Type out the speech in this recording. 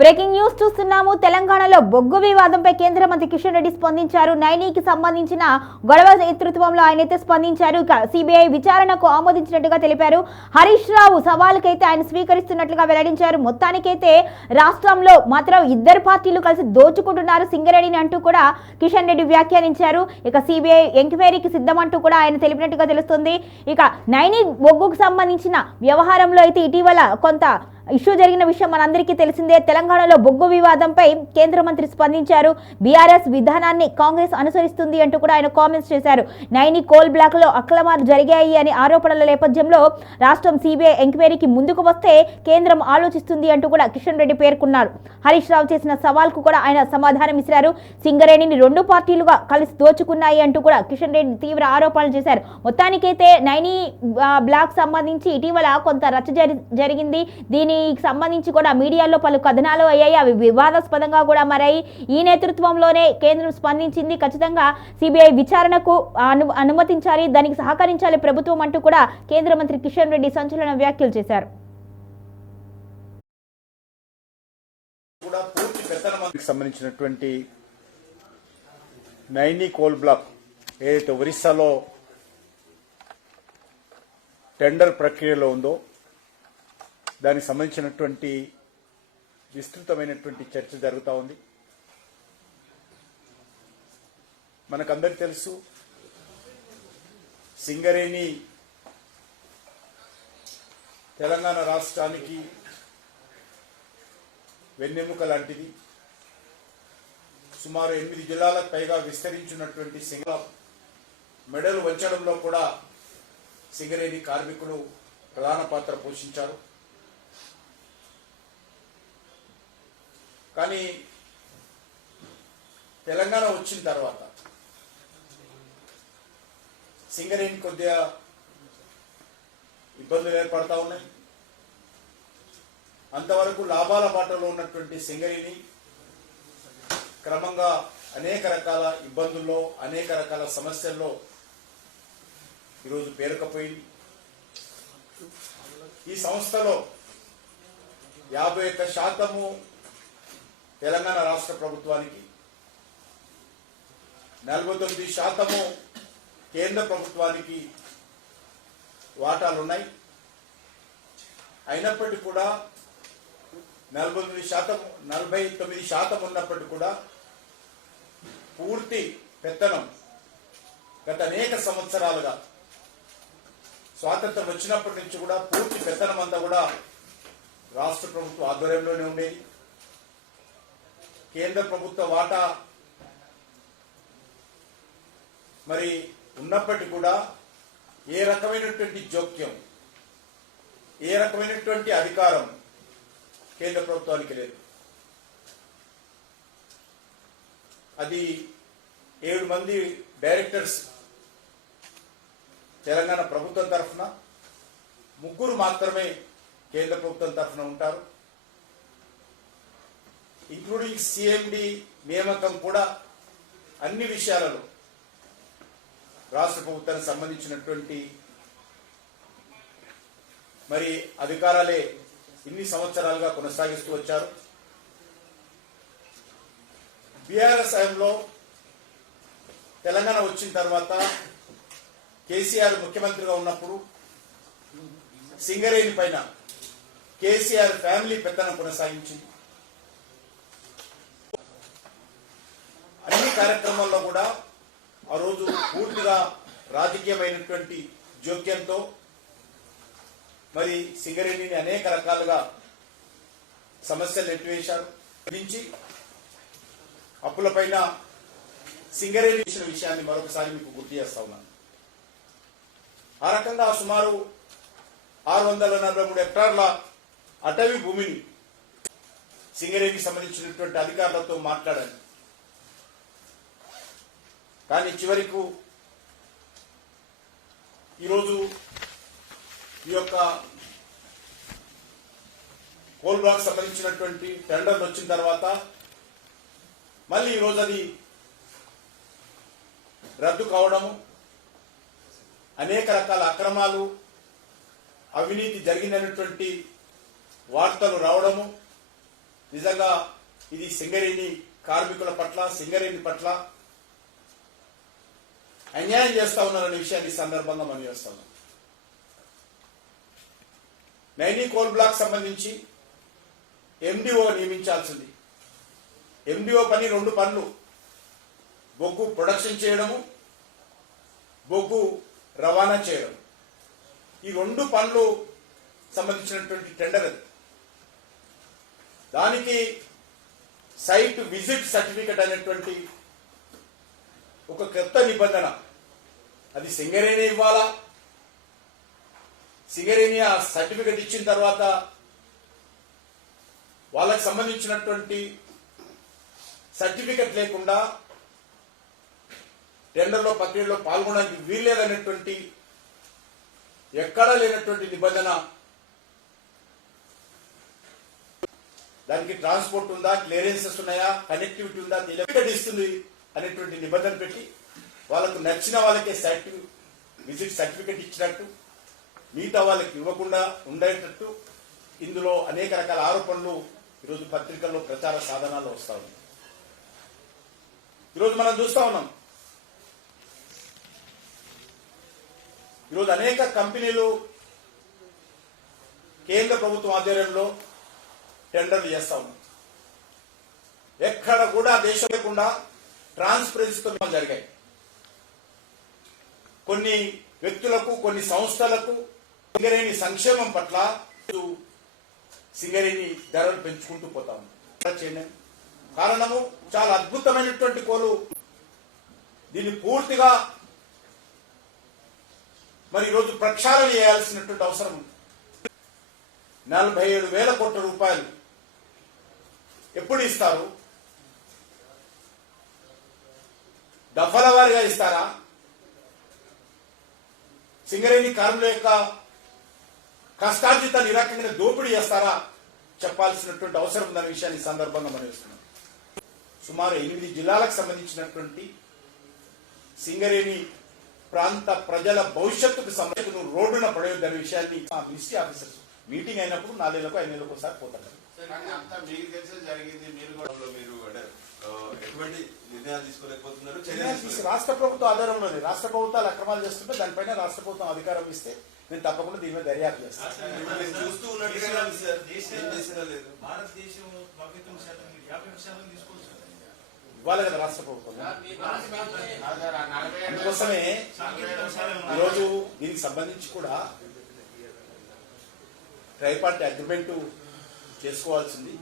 Breaking news చూస్తున్నాము. తెలంగాణలో బొగ్గు వివాదంపై కేంద్ర మంత్రి కిషన్ రెడ్డి స్పందించారు. నైనీకి సంబంధించిన గొడవ నేతృత్వంలో ఆయనైతే స్పందించారు. సిబిఐ విచారణకు ఆమోదించినట్టుగా తెలిపారు. హరీష్ రావు సవాలుకైతే ఆయన స్వీకరిస్తున్నట్లుగా వెల్లడించారు. మొత్తానికైతే రాష్ట్రంలో మాత్రం ఇద్దరు పార్టీలు కలిసి దోచుకుంటున్నారు సింగరేణిని అంటూ కూడా కిషన్ రెడ్డి వ్యాఖ్యానించారు. ఇక సిబిఐ ఎంక్వైరీకి సిద్ధమంటూ కూడా ఆయన తెలిపినట్టుగా తెలుస్తుంది. ఇక నైనీ బొగ్గుకు సంబంధించిన వ్యవహారంలో అయితే ఇటీవల కొంత ఇష్యూ జరిగిన విషయం మనందరికీ తెలిసిందే. తెలంగాణలో బొగ్గు వివాదంపై కేంద్ర మంత్రి స్పందించారు. బీఆర్ఎస్ విధానాన్ని కాంగ్రెస్ అనుసరిస్తుంది అంటూ కూడా ఆయన కామెంట్స్ చేశారు. నైనీ కోల్ బ్లాక్ లో అక్రమాలు జరిగాయి అనే ఆరోపణల నేపథ్యంలో రాష్ట్రం సిబిఐ ఎంక్వైరీకి ముందుకు వస్తే కేంద్రం ఆలోచిస్తుంది అంటూ కూడా కిషన్ రెడ్డి పేర్కొన్నారు. హరీష్ రావు చేసిన సవాల్కు కూడా ఆయన సమాధానం ఇచ్చారు. సింగరేణిని రెండు పార్టీలుగా కలిసి దోచుకున్నాయి అంటూ కూడా కిషన్ రెడ్డి తీవ్ర ఆరోపణలు చేశారు. మొత్తానికైతే నైనీ బ్లాక్ సంబంధించి ఇటీవల కొంత రచ్చ జరిగింది. దీనికి సంబంధించి కూడా మీడియాలో పలు కథనాలు అయ్యాయి. అవి వివాదాస్పదంగా కూడా మారాయి. ఈ నేతృత్వంలోనే కేంద్రం స్పందించింది. ఖచ్చితంగా సిబిఐ విచారణకు అనుమతించాలి, దానికి సహకరించాలి ప్రభుత్వం అంటూ కూడా కేంద్ర మంత్రి కిషన్ రెడ్డి సంచలన వ్యాఖ్యలు చేశారు. సంబంధించినటువంటి నైనీ కోల్ బ్లాక్ ఏదైతే ఒరిస్సాలో టెండర్ ప్రక్రియలో ఉందో దానికి సంబంధించినటువంటి విస్తృతమైనటువంటి చర్చ జరుగుతూ ఉంది. మనకందరికీ తెలుసు, సింగరేణి తెలంగాణ రాష్ట్రానికి వెన్నెముక లాంటిది. సుమారు 8 జిల్లాలకు పైగా విస్తరించినటువంటి మెడలు వంచడంలో కూడా సింగరేణి కార్మికులు ప్రధాన పాత్ర పోషించారు. కానీ తెలంగాణ వచ్చిన తర్వాత సింగరేణి కొద్దిగా ఇబ్బందులు ఏర్పడతా ఉన్నాయి. అంతవరకు లాభాల బాటలో ఉన్నటువంటి సింగరేణి క్రమంగా అనేక రకాల ఇబ్బందుల్లో, అనేక రకాల సమస్యల్లో ఈరోజు పేరుకపోయింది. ఈ సంస్థలో 51% తెలంగాణ రాష్ట్ర ప్రభుత్వానికి, 49% కేంద్ర ప్రభుత్వానికి వాటాలున్నాయి. అయినప్పటికీ కూడా 49% ఉన్నప్పటికీ కూడా పూర్తి పెత్తనం గత అనేక సంవత్సరాలుగా, స్వాతంత్రం వచ్చినప్పటి నుంచి కూడా పూర్తి పెత్తనం అంతా కూడా రాష్ట్ర ప్రభుత్వ ఆధ్వర్యంలోనే ఉండేది. కేంద్ర ప్రభుత్వ వాటా మరి ఉన్నప్పటికీ కూడా ఏ రకమైనటువంటి జోక్యం, ఏ రకమైనటువంటి అధికారం కేంద్ర ప్రభుత్వానికి లేదు. అది 7 మంది డైరెక్టర్స్ తెలంగాణ ప్రభుత్వం తరఫున, 3 మాత్రమే కేంద్ర ప్రభుత్వం తరఫున ఉంటారు. ఇంక్లూడింగ్ సిఎండి నియామకం కూడా అన్ని విషయాలలో రాష్ట్ర ప్రభుత్వానికి సంబంధించినటువంటి మరి అధికారాలే ఇన్ని సంవత్సరాలుగా కొనసాగిస్తూ వచ్చారు. బీఆర్ఎస్ హయాంలో తెలంగాణ వచ్చిన తర్వాత కేసీఆర్ ముఖ్యమంత్రిగా ఉన్నప్పుడు సింగరేణి పైన కేసీఆర్ ఫ్యామిలీ పెత్తనం కొనసాగించింది. అన్ని కార్యక్రమాల్లో కూడా ఆ రోజు పూర్తిగా రాజకీయమైనటువంటి జోక్యంతో మరి సింగరేణిని అనేక రకాలుగా సమస్యలు నెట్టివేశారు. అప్పులపైన సింగరేణి విషయాన్ని మరొకసారి మీకు గుర్తు చేస్తా ఉన్నాను. ఆ రకంగా సుమారు 643 హెక్టార్ల అటవీ భూమిని సింగరేణికి సంబంధించినటువంటి అధికారులతో మాట్లాడాలి. కానీ చివరకు ఈరోజు ఈ యొక్క కోల్ బ్లాక్ సంబంధించినటువంటి టెండర్లు వచ్చిన తర్వాత మళ్ళీ ఈరోజు అది రద్దు కావడము, అనేక రకాల అక్రమాలు, అవినీతి జరిగినటువంటి వార్తలు రావడము, నిజంగా ఇది సింగరేణి కార్మికుల పట్ల, సింగరేణి పట్ల అన్యాయం చేస్తా ఉన్నారనే విషయాన్ని ఈ సందర్భంగా మనం చేస్తా ఉన్నాం. నైనీ కోల్ బ్లాక్ సంబంధించి ఎండిఓ నియమించాల్సింది. ఎండిఓ పని 2 పనులు: బొగ్గు ప్రొడక్షన్ చేయడము, బొగ్గు రవాణా చేయడం. ఈ 2 పనులు సంబంధించినటువంటి టెండర్ అది. దానికి సైట్ విజిట్ సర్టిఫికెట్ అనేటువంటి ఒక కొత్త నిబంధన, అది సింగరేణి ఇవ్వాలా. సింగరేణి ఆ సర్టిఫికెట్ ఇచ్చిన తర్వాత వాళ్ళకి సంబంధించినటువంటి సర్టిఫికెట్ లేకుండా టెండర్లో ప్రక్రియలో పాల్గొనడానికి వీల్లేదనేటువంటి ఎక్కడా లేనటువంటి నిబంధన. దానికి ట్రాన్స్పోర్ట్ ఉందా, క్లియరెన్సెస్ ఉన్నాయా, కనెక్టివిటీ ఉందా, సర్టిఫికెట్ ఇస్తుంది అనేటువంటి నిబంధన పెట్టి వాళ్ళకు నచ్చిన వాళ్ళకే విజిట్ సర్టిఫికెట్ ఇచ్చినట్టు, మిగతా వాళ్ళకి ఇవ్వకుండా ఉండేటట్టు ఇందులో అనేక రకాల ఆరోపణలు ఈరోజు పత్రికల్లో ప్రచార సాధనాల్లో వస్తా ఉన్నాయి. ఈరోజు మనం చూస్తా ఉన్నాం, ఈరోజు అనేక కంపెనీలు కేంద్ర ప్రభుత్వం ఆధ్వర్యంలో టెండర్లు చేస్తా ఉన్నాం. ఎక్కడ కూడా దేశం లేకుండా ట్రాన్స్పరెన్సీతో జరిగాయి. కొన్ని వ్యక్తులకు, కొన్ని సంస్థలకు సింగరేణి సంక్షేమం పట్ల సింగరేణి ధరలు పెంచుకుంటూ పోతాము. కారణము చాలా అద్భుతమైనటువంటి కోలు. దీన్ని పూర్తిగా మరి ఈరోజు ప్రక్షాళన చేయాల్సినటువంటి అవసరం ఉంది. 47,000 కోట్ల రూపాయలు ఎప్పుడు ఇస్తారు? దఫల వారిగా ఇస్తారా? సింగరేణి కార్మికుల యొక్క కష్టార్జిత నిరాకంగా దోపిడీ చేస్తారా? చెప్పాల్సినటువంటి అవసరం ఉందనే విషయాన్ని సందర్భంగా మనం ఇస్తున్నాం. సుమారు 8 జిల్లాలకు సంబంధించినటువంటి సింగరేణి ప్రాంత ప్రజల భవిష్యత్తుకు సంబంధించిన రోడ్డున పడేద్దనే విషయాన్ని మినిస్ట్రీ ఆఫీసర్స్ మీటింగ్ అయినప్పుడు 4 నెలలకు 5 నెలలకు ఒకసారి పోతారు. రాష్ట్ర ప్రభుత్వం ఆధారంలోనే రాష్ట్ర ప్రభుత్వాలు అక్రమాలు చేస్తుంటే దానిపైన రాష్ట్ర ప్రభుత్వం అధికారం ఇస్తే నేను తప్పకుండా దీని మీద దర్యాప్తు చేస్తాను. ఇవ్వాలి కదా రాష్ట్ర ప్రభుత్వం. అందుకోసమే ఈరోజు దీనికి సంబంధించి కూడా ట్రైపార్టీ అగ్రిమెంట్ చేసుకోవాల్సింది.